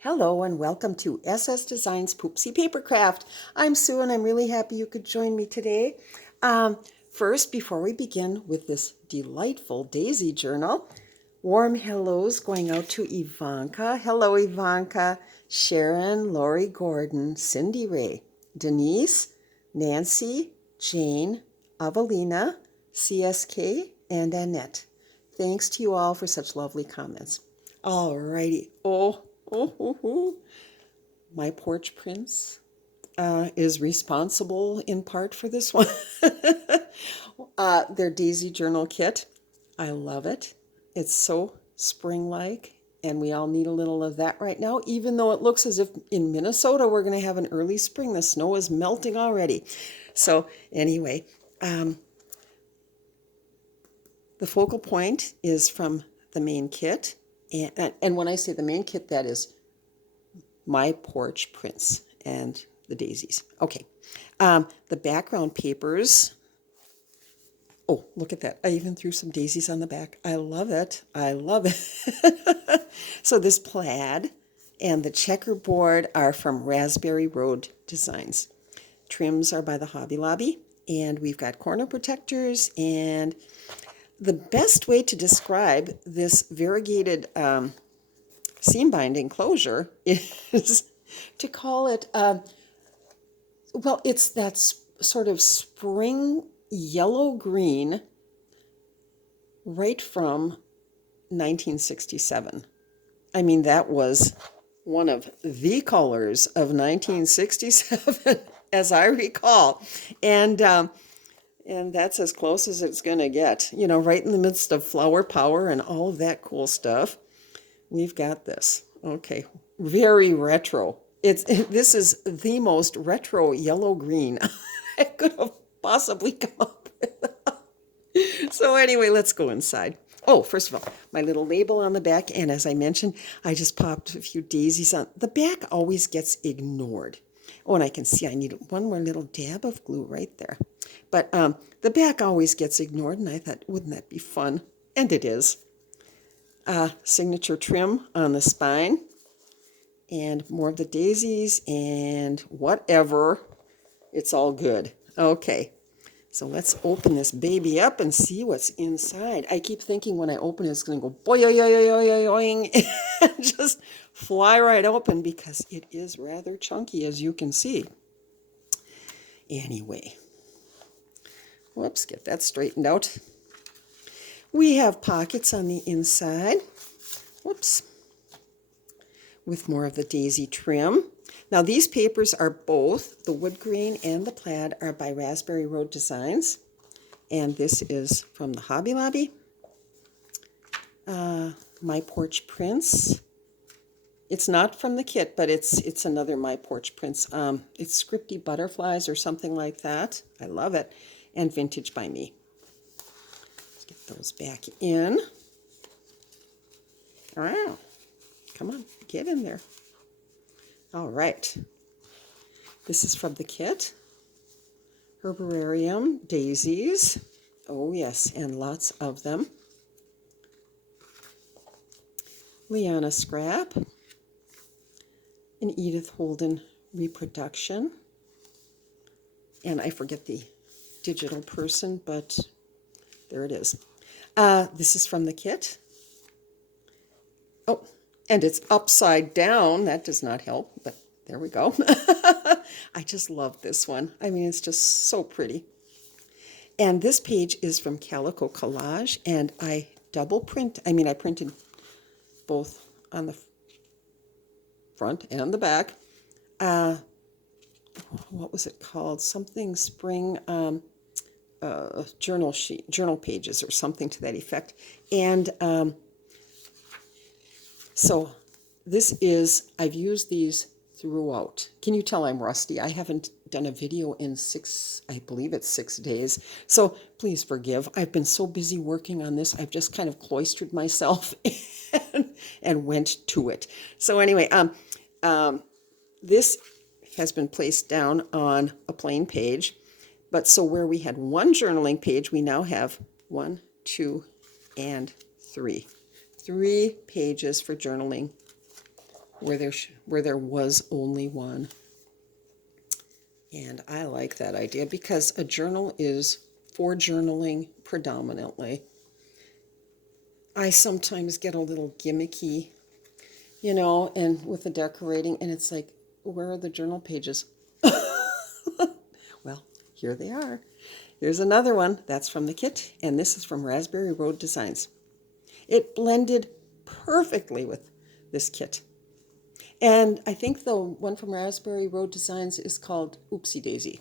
Hello and welcome to SS Designs Poopsie Papercraft. I'm Sue and I'm really happy you could join me today. First, before we begin with this delightful daisy journal, warm hellos going out to Ivanka. Hello Ivanka, Sharon, Lori Gordon, Cindy Ray, Denise, Nancy, Jane, Avelina, CSK, and Annette. Thanks to you all for such lovely comments. Alrighty. MyPorchPrints is responsible in part for this one. Their Daisy Journal kit. I love it. It's so spring-like, and we all need a little of that right now, even though it looks as if in Minnesota we're going to have an early spring. The snow is melting already. So anyway, the focal point is from the main kit. And when I say the main kit, that is MyPorchPrints and the daisies. Okay. The background papers. Oh, look at that. I even threw some daisies on the back. I love it. I love it. So this plaid and the checkerboard are from RaspberryRoadDesigns. Trims are by the Hobby Lobby. And we've got corner protectors. And the best way to describe this variegated seam binding closure is to call it, well, it's that sort of spring yellow-green right from 1967. I mean, that was one of the colors of 1967, as I recall. And that's as close as it's going to get, you know, right in the midst of flower power and all of that cool stuff. We've got this. Okay, very retro. This is the most retro yellow-green I could have possibly come up with. So anyway, let's go inside. Oh, first of all, my little label on the back, and as I mentioned, I just popped a few daisies on. The back always gets ignored. Oh, and I can see I need one more little dab of glue right there. But the back always gets ignored, and I thought, wouldn't that be fun? And it is. Signature trim on the spine, and more of the daisies, and whatever. It's all good. Okay, so let's open this baby up and see what's inside. I keep thinking when I open it, it's going to go boing, and just fly right open because it is rather chunky, as you can see. Anyway, whoops, get that straightened out. We have pockets on the inside. Whoops. With more of the daisy trim. Now these papers are both, the wood grain and the plaid are by RaspberryRoadDesigns. And this is from the Hobby Lobby. MyPorchPrints. It's not from the kit, but it's another MyPorchPrints. It's Scripty Butterflies or something like that. I love it. And VintageByMe. Get those back in. Oh, come on, get in there. All right. This is from the kit. Herbarium, daisies. Oh, yes, and lots of them. LianaScrap. An Edith Holden reproduction. And I forget the digital person, but there it is. This is from the kit. Oh, and it's upside down. That does not help, but there we go. I just love this one. I mean, it's just so pretty. And this page is from Calico Collage, and I I printed both on the front and the back. What was it called? Something spring journal pages or something to that effect. And so this is, I've used these throughout. Can you tell I'm rusty? I haven't done a video in I believe it's 6 days. So please forgive. I've been so busy working on this. I've just kind of cloistered myself and went to it. So anyway, this has been placed down on a plain page. But so where we had one journaling page, we now have 1, 2, and 3. 3 pages for journaling where there was only one. And I like that idea because a journal is for journaling predominantly. I sometimes get a little gimmicky, you know, and with the decorating, and it's like, where are the journal pages? Well, here they are. Here's another one. That's from the kit, and this is from RaspberryRoadDesigns. It blended perfectly with this kit. And I think the one from RaspberryRoadDesigns is called Oopsie Daisy.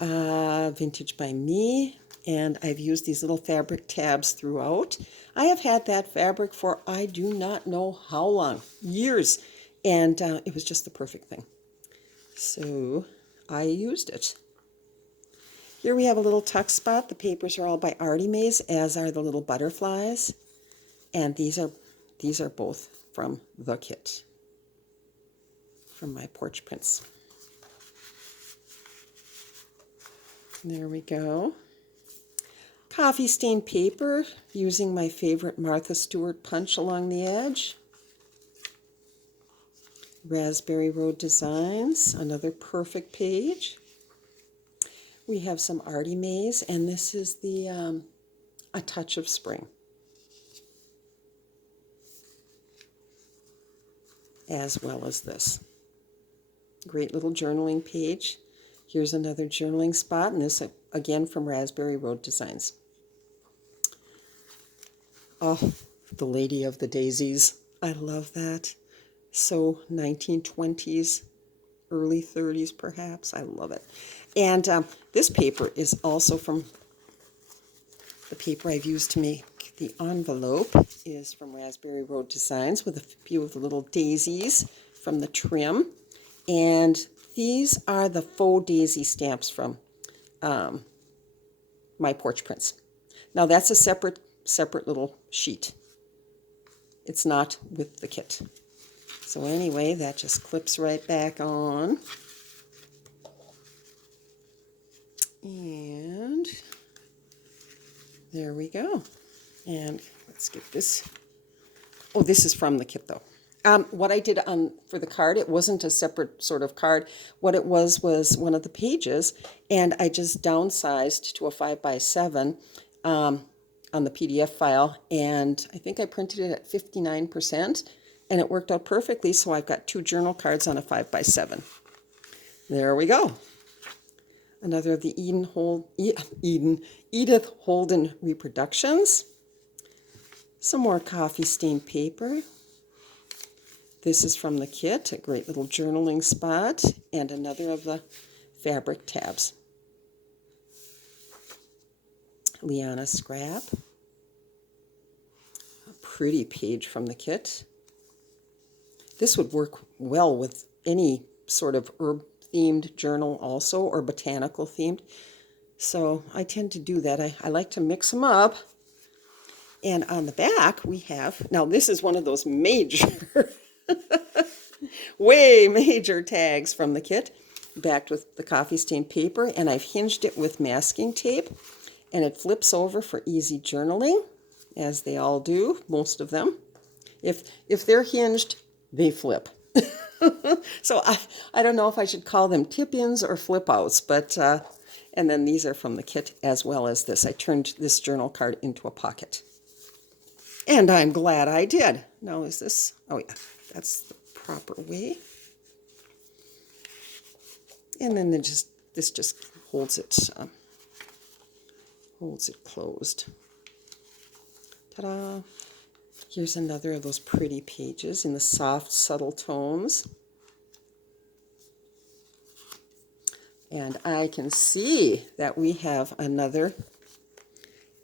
VintageByMe, and I've used these little fabric tabs throughout. I have had that fabric for I do not know how long, years, and it was just the perfect thing. So I used it. Here we have a little tuck spot. The papers are all by Artymaze, as are the little butterflies, and these are both from the kit, from MyPorchPrints. There we go. Coffee stained paper, using my favorite Martha Stewart punch along the edge. RaspberryRoadDesigns, another perfect page. We have some Artymaze, and this is the A Touch of Spring. As well as this. Great little journaling page. Here's another journaling spot, and this again from RaspberryRoadDesigns. Oh, the Lady of the Daisies. I love that. So 1920s, early 30s perhaps. I love it. And this paper is also from the paper I've used to make the envelope is from RaspberryRoadDesigns with a few of the little daisies from the trim. And these are the faux daisy stamps from MyPorchPrints. Now that's a separate little sheet. It's not with the kit. So anyway, that just clips right back on. And there we go. And let's get this. Oh, this is from the kit though. What I did for the card, it wasn't a separate sort of card. What it was one of the pages, and I just downsized to a 5x7 on the PDF file, and I think I printed it at 59%, and it worked out perfectly, so I've got 2 journal cards on a 5x7. There we go. Another of the Edith Holden reproductions. Some more coffee stained paper. This is from the kit, a great little journaling spot, and another of the fabric tabs. LianaScrap. A pretty page from the kit. This would work well with any sort of herb-themed journal also, or botanical-themed. So I tend to do that. I like to mix them up. And on the back we have, now this is one of those major, way major tags from the kit, backed with the coffee stained paper, and I've hinged it with masking tape, and it flips over for easy journaling, as they all do, most of them. If they're hinged, they flip. So I don't know if I should call them tip-ins or flip-outs, but, and then these are from the kit as well as this. I turned this journal card into a pocket. And I'm glad I did. Now is this, oh yeah, that's the proper way. And then this just holds it closed. Ta-da! Here's another of those pretty pages in the soft, subtle tones. And I can see that we have another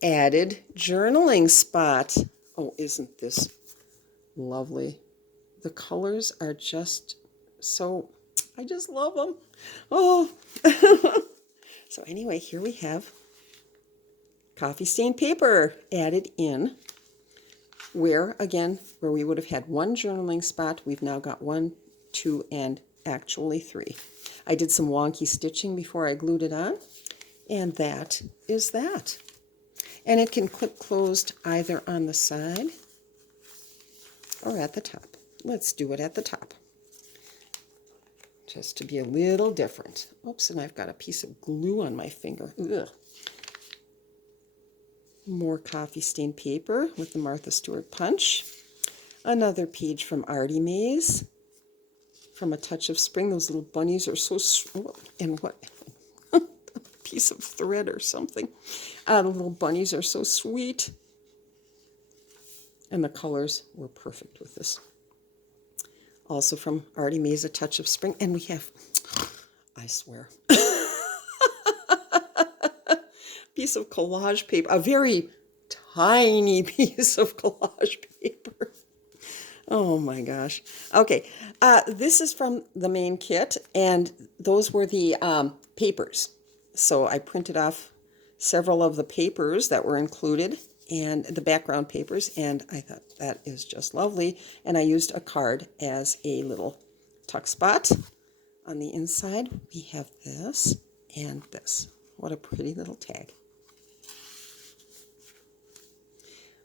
added journaling spot. Oh, isn't this lovely? The colors are just so, I just love them. Oh. So anyway, here we have coffee stained paper added in, where we would have had 1 journaling spot, we've now got 1, 2, and actually 3. I did some wonky stitching before I glued it on, and that is that. And it can clip closed either on the side or at the top. let's do it at the top, just to be a little different. Oops, and I've got a piece of glue on my finger. Ugh. More coffee stained paper with the Martha Stewart punch. Another page from Artymaze, from A Touch of Spring. Those little bunnies are so, and what, a piece of thread or something. The little bunnies are so sweet. And the colors were perfect with this. Also from Artymaze, A Touch of Spring. And we have, I swear, piece of collage paper, a very tiny piece of collage paper. Oh my gosh. Okay, this is from the main kit, and those were the papers. So I printed off several of the papers that were included, and the background papers, and I thought that is just lovely. And I used a card as a little tuck spot. On the inside, we have this and this. What a pretty little tag.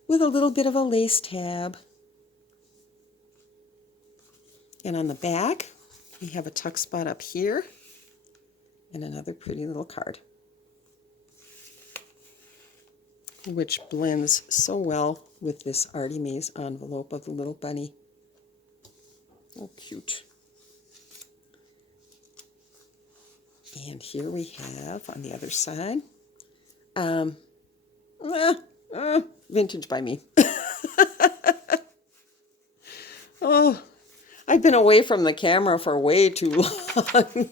With a little bit of a lace tab. And on the back, we have a tuck spot up here and another pretty little card, which blends so well with this Artymaze envelope of the little bunny. Oh, cute. And here we have on the other side, VintageByMe. Oh, I've been away from the camera for way too long.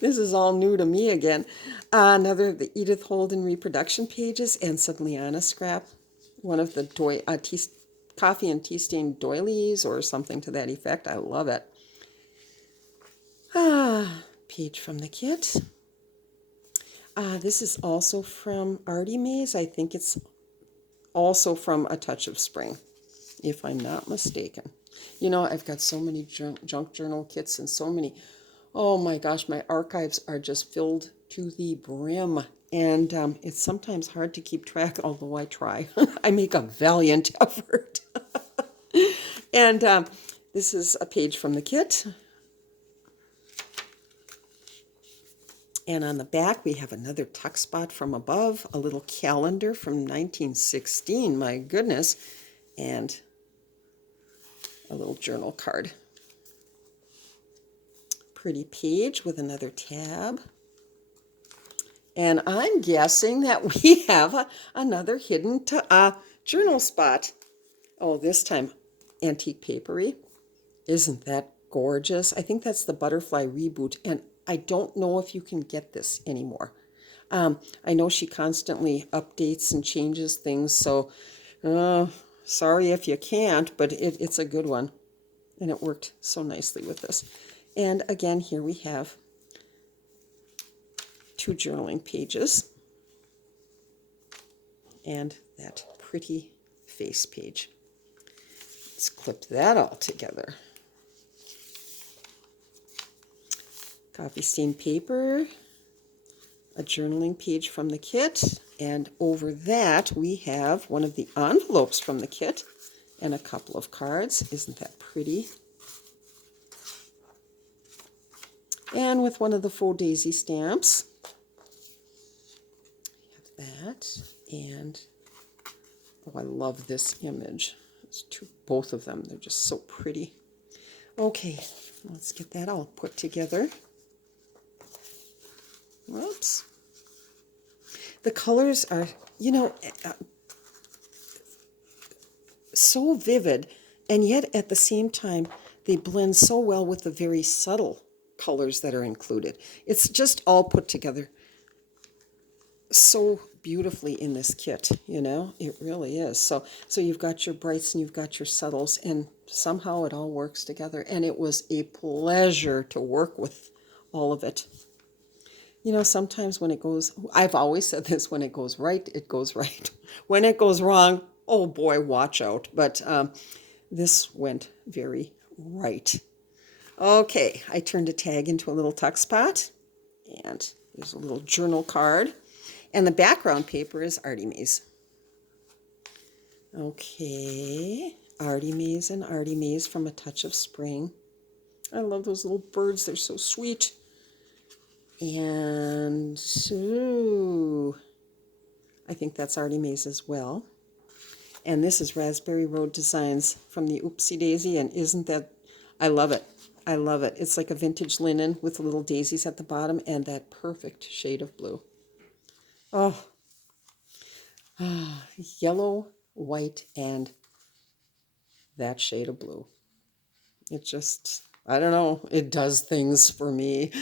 This is all new to me again. Another of the Edith Holden reproduction pages and some LianaScrap, one of the coffee and tea stain doilies or something to that effect. I love it. Page from the kit. This is also from Artymaze. I think it's also from A Touch of Spring, if I'm not mistaken. You know, I've got so many junk journal kits and so many, oh my gosh, my archives are just filled to the brim. And it's sometimes hard to keep track, although I try. I make a valiant effort. And this is a page from the kit. And on the back, we have another tuck spot from above, a little calendar from 1916, my goodness, and a little journal card. Pretty page with another tab. And I'm guessing that we have another hidden journal spot. Oh, this time, AntiquePaperie. Isn't that gorgeous? I think that's the Butterfly reboot, and I don't know if you can get this anymore. I know she constantly updates and changes things, so sorry if you can't, but it's a good one. And it worked so nicely with this. And again, here we have 2 journaling pages and that pretty face page. Let's clip that all together. Coffee stained paper, a journaling page from the kit, and over that we have one of the envelopes from the kit and a couple of cards. Isn't that pretty? And with one of the faux daisy stamps. We have that, and oh, I love this image. It's both of them. They're just so pretty. Okay, let's get that all put together. Whoops. The colors are, you know, so vivid, and yet at the same time, they blend so well with the very subtle colors that are included. It's just all put together so beautifully in this kit, you know, it really is. So you've got your brights and you've got your subtles, and somehow it all works together. And it was a pleasure to work with all of it. You know, sometimes when it goes, I've always said this, when it goes right, it goes right. When it goes wrong, oh boy, watch out. But this went very right. Okay, I turned a tag into a little tuck spot, and there's a little journal card, and the background paper is Artymaze. Okay, Artymaze and Artymaze from A Touch of Spring. I love those little birds. They're so sweet. And ooh, I think that's Artymaze as well. And this is RaspberryRoadDesigns from the Oopsie Daisy. And isn't that, I love it. I love it. It's like a vintage linen with little daisies at the bottom and that perfect shade of blue. Oh, yellow, white, and that shade of blue. It just, I don't know, it does things for me.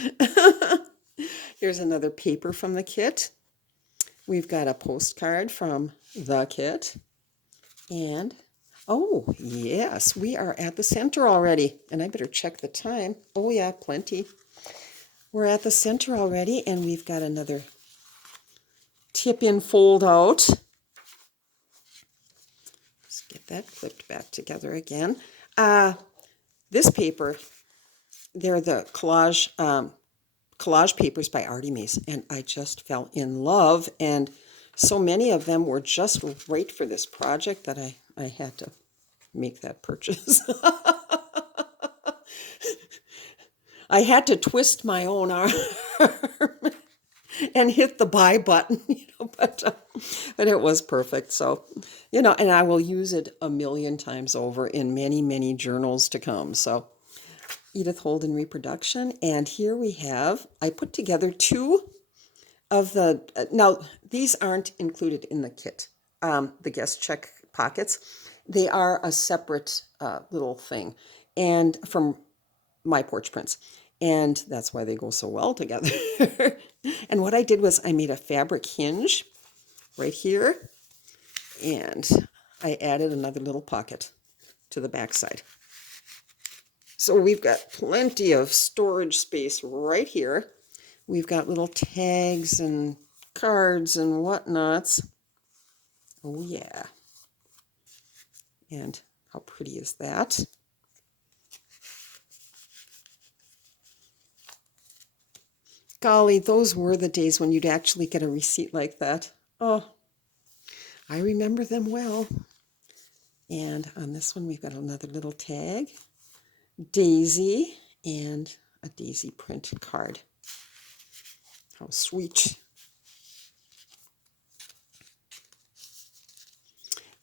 Here's another paper from the kit. We've got a postcard from the kit. And, oh, yes, we are at the center already. And I better check the time. Oh, yeah, plenty. We're at the center already, and we've got another tip-in fold out. Let's get that clipped back together again. This paper, they're the collage papers by Artymaze, and I just fell in love. And so many of them were just right for this project that I had to make that purchase. I had to twist my own arm and hit the buy button, but it was perfect. So, and I will use it a million times over in many, many journals to come. So, Edith Holden Reproduction. And here we have, I put together two of the, now these aren't included in the kit, the guest check pockets. They are a separate little thing, and from MyPorchPrints. And that's why they go so well together. And what I did was I made a fabric hinge right here, and I added another little pocket to the back side. So we've got plenty of storage space right here. We've got little tags and cards and whatnots. Oh yeah. And how pretty is that? Golly, those were the days when you'd actually get a receipt like that. Oh, I remember them well. And on this one, we've got another little tag, daisy, and a daisy print card. How sweet.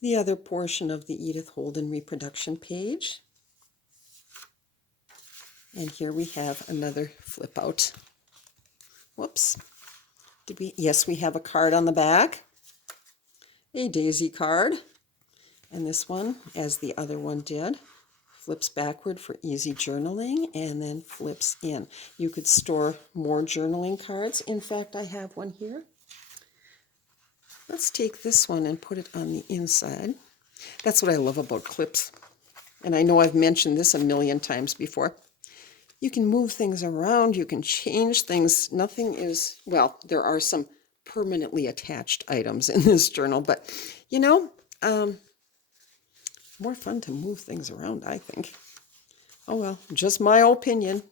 The other portion of the Edith Holden reproduction page. And here we have another flip out. Whoops. Did we? Yes, we have a card on the back. A daisy card. And this one, as the other one did, flips backward for easy journaling and then flips in. You could store more journaling cards. In fact, I have one here. Let's take this one and put it on the inside. That's what I love about clips. And I know I've mentioned this a million times before. You can move things around. You can change things. Nothing is, well, there are some permanently attached items in this journal, but, more fun to move things around, I think. Oh, well, just my opinion.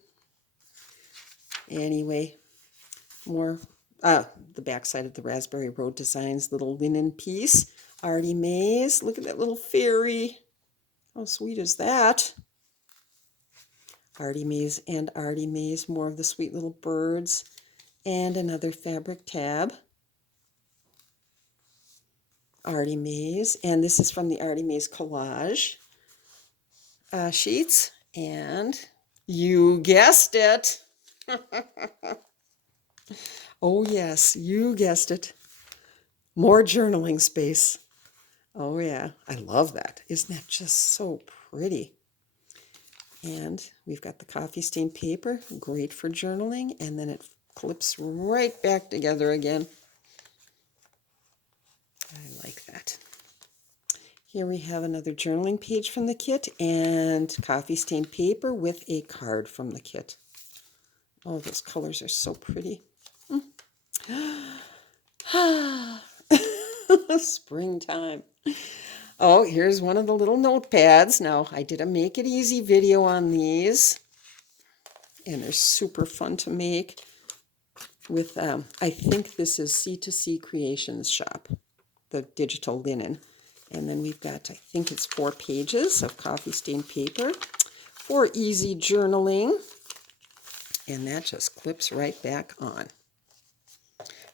Anyway, more, the backside of the RaspberryRoadDesigns little linen piece. Artymaze, look at that little fairy. How sweet is that? Artymaze and Artymaze, more of the sweet little birds. And another fabric tab. Artymaze, and this is from the Artymaze collage sheets. And you guessed it. Oh yes, you guessed it. More journaling space. Oh yeah, I love that. Isn't that just so pretty? And we've got the coffee stain paper, great for journaling, and then it clips right back together again. I like that. Here we have another journaling page from the kit and coffee stain paper with a card from the kit. Oh, those colors are so pretty. Springtime. Oh, here's one of the little notepads. Now, I did a Make It Easy video on these, and they're super fun to make with, I think this is C2C Creations Shop, the digital linen. And then we've got, I think it's 4 pages of coffee stained paper for easy journaling. And that just clips right back on.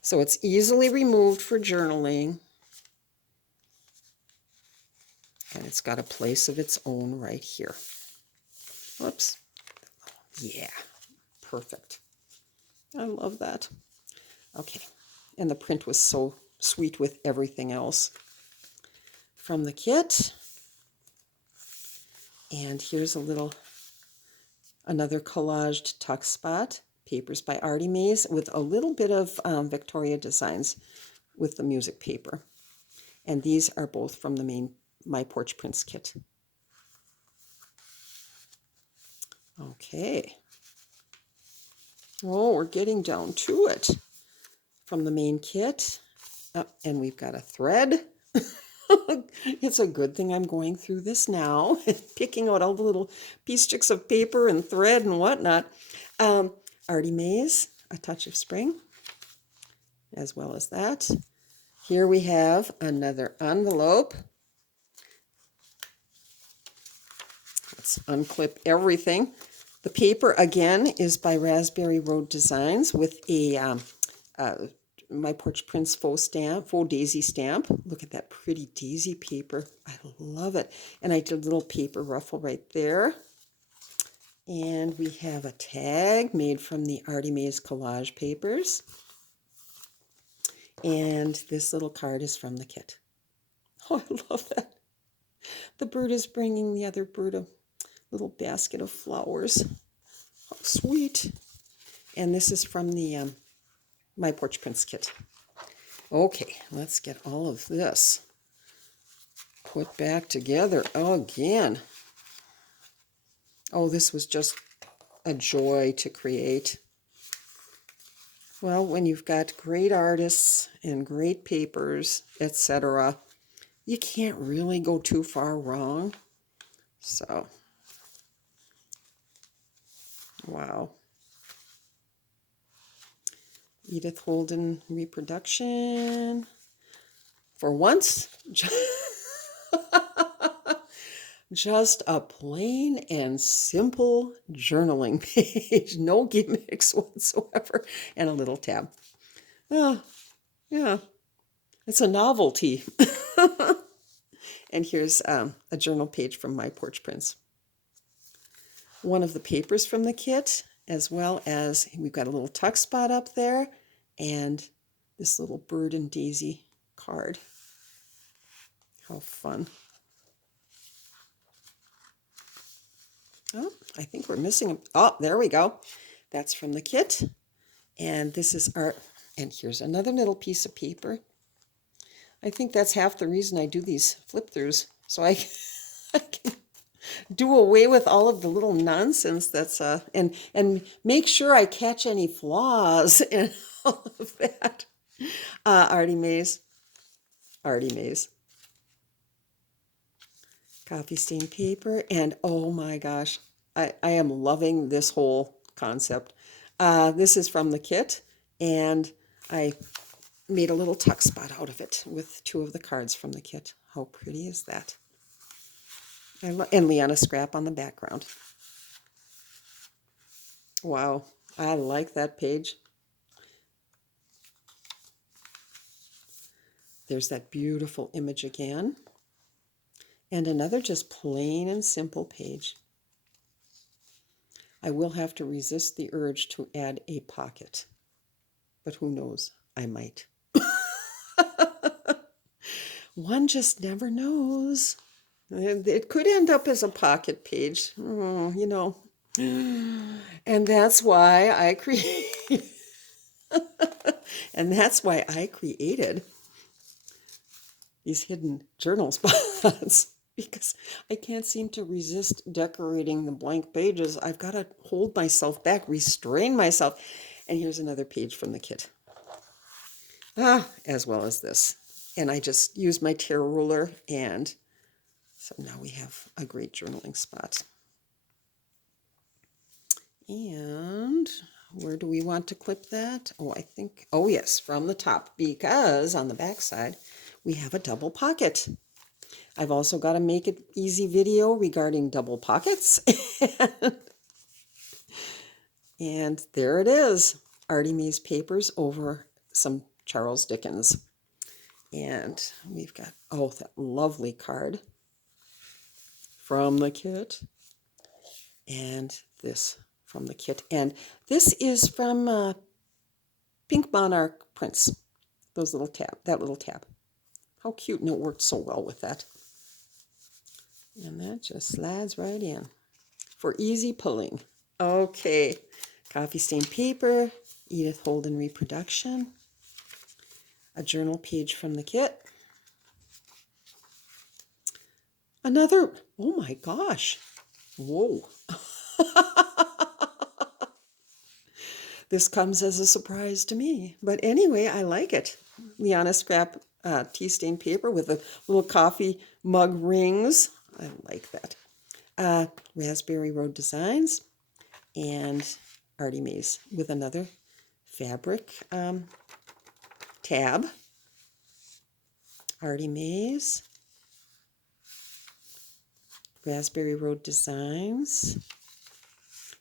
So it's easily removed for journaling. And it's got a place of its own right here. Whoops. Yeah, perfect. I love that. Okay, and the print was so sweet with everything else from the kit. And here's another collaged tuck spot, papers by Artymaze, with a little bit of Victoria Designs with the music paper. And these are both from the main MyPorchPrints kit. Okay. Oh, we're getting down to it. From the main kit. Oh, and we've got a thread. It's a good thing I'm going through this now, picking out all the little piece sticks of paper and thread and whatnot. Artymaze, A Touch of Spring, as well as that. Here we have another envelope. Let's unclip everything. The paper, again, is by RaspberryRoadDesigns with a MyPorchPrints faux daisy stamp. Look at that pretty daisy paper. I love it. And I did a little paper ruffle right there. And we have a tag made from the Artymaze collage papers. And this little card is from the kit. Oh, I love that. The bird is bringing the other bird a little basket of flowers. How sweet. And this is from the MyPorchPrints kit. Okay, let's get all of this put back together again. Oh, this was just a joy to create. Well, when you've got great artists and great papers, etc., you can't really go too far wrong. So, wow. Edith Holden reproduction. For once, just a plain and simple journaling page. No gimmicks whatsoever. And a little tab. Oh, yeah. It's a novelty. And here's a journal page from MyPorchPrints. One of the papers from the kit, as well as we've got a little tuck spot up there and this little bird and daisy card. How fun. Oh, I think we're missing. Oh, there we go. That's from the kit. And this is our, and here's another little piece of paper. I think that's half the reason I do these flip throughs. So I can do away with all of the little nonsense that's, and make sure I catch any flaws and all of that. Artymaze. Coffee stained paper, and oh my gosh, I am loving this whole concept. This is from the kit, and I made a little tuck spot out of it with 2 of the cards from the kit. How pretty is that? And LianaScrap on the background. Wow, I like that page. There's that beautiful image again. And another just plain and simple page. I will have to resist the urge to add a pocket. But who knows? I might. One just never knows. It could end up as a pocket page, you know. And that's why I created. And that's why I created these hidden journal spots. Because I can't seem to resist decorating the blank pages. I've got to hold myself back, restrain myself. And here's another page from the kit. As well as this. And I just used my tear ruler, and so now we have a great journaling spot. And where do we want to clip that? Oh, I think, oh yes, from the top, because on the back side we have a double pocket. I've also got a Make It Easy video regarding double pockets. And there it is, Artymaze papers over some Charles Dickens. And we've got, oh, that lovely card from the kit. And this from the kit. And this is from Pink Monarch Prints. Those little tab, that little tab. How cute, and it worked so well with that. And that just slides right in for easy pulling. Okay, coffee stained paper, Edith Holden reproduction, a journal page from the kit. Another, oh my gosh, whoa. This comes as a surprise to me. But anyway, I like it. LianaScrap tea stained paper with the little coffee mug rings. I like that. RaspberryRoadDesigns and Artymaze with another fabric tab. Artymaze, RaspberryRoadDesigns,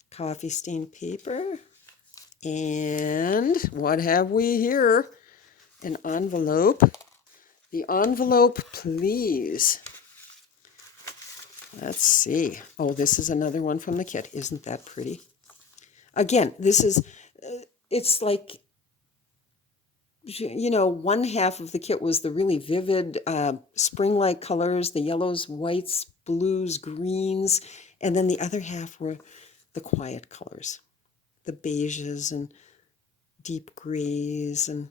coffee stained paper. And what have we here? An envelope. The envelope, please. Let's see. Oh, this is another one from the kit. Isn't that pretty? Again, this is, it's like, you know, one half of the kit was the really vivid spring-like colors, the yellows, whites, blues, greens, and then the other half were the quiet colors. The beiges and deep grays and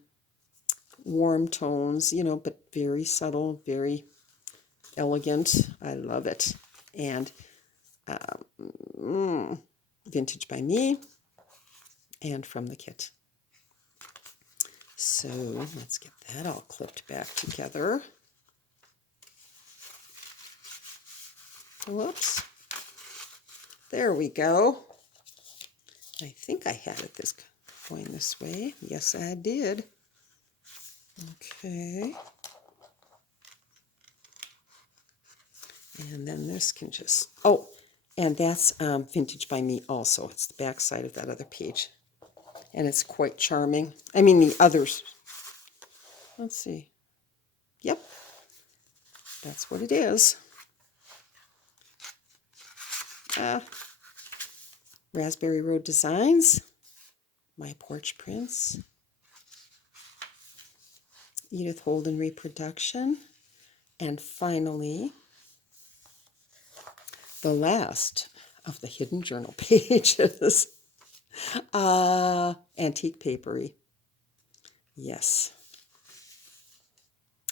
warm tones, you know, but very subtle, very elegant. I love it. And Vintage by Me and from the kit. So let's get that all clipped back together. Whoops. There we go. I think I had it going this way. Yes, I did. Okay. And then this can just, oh, and that's Vintage by Me also. It's the back side of that other page. And it's quite charming. I mean, the others. Let's see. Yep. That's what it is. RaspberryRoadDesigns, MyPorchPrints, Edith Holden reproduction, and finally, the last of the hidden journal pages, AntiquePaperie. Yes,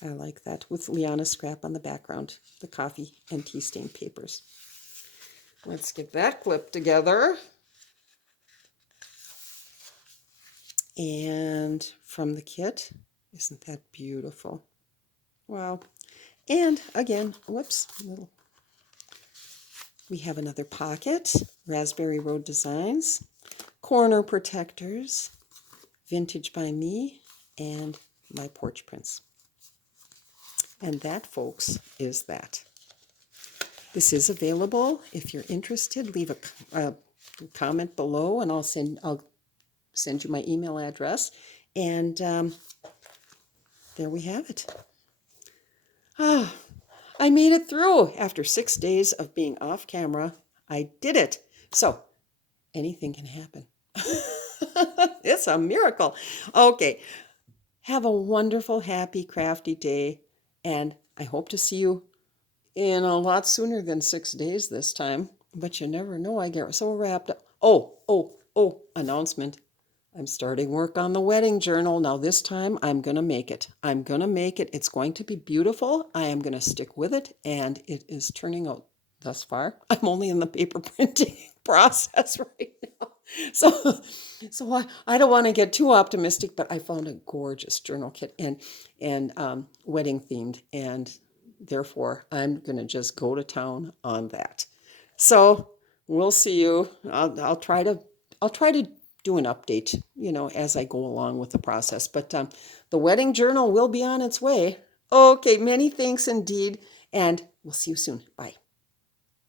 I like that, with LianaScrap on the background, the coffee and tea stained papers. Let's get that clipped together. And from the kit, isn't that beautiful? Wow. And again, whoops, we have another pocket, RaspberryRoadDesigns, corner protectors, Vintage by Me, and MyPorchPrints. And that, folks, is that. This is available. If you're interested, leave a comment below, and I'll send you my email address. And there we have it. I made it through after 6 days of being off camera. I did it. So anything can happen. It's a miracle. Okay. Have a wonderful, happy, crafty day. And I hope to see you in a lot sooner than 6 days this time. But you never know. I get so wrapped up. Oh, announcement. I'm starting work on the wedding journal. Now this time I'm going to make it. I'm going to make it. It's going to be beautiful. I am going to stick with it. And it is turning out thus far. I'm only in the paper printing process right now. So I don't want to get too optimistic, but I found a gorgeous journal kit and wedding themed. And therefore I'm going to just go to town on that. So we'll see you. I'll try to do an update, you know, as I go along with the process. But the wedding journal will be on its way. Okay, many thanks indeed. And we'll see you soon. Bye.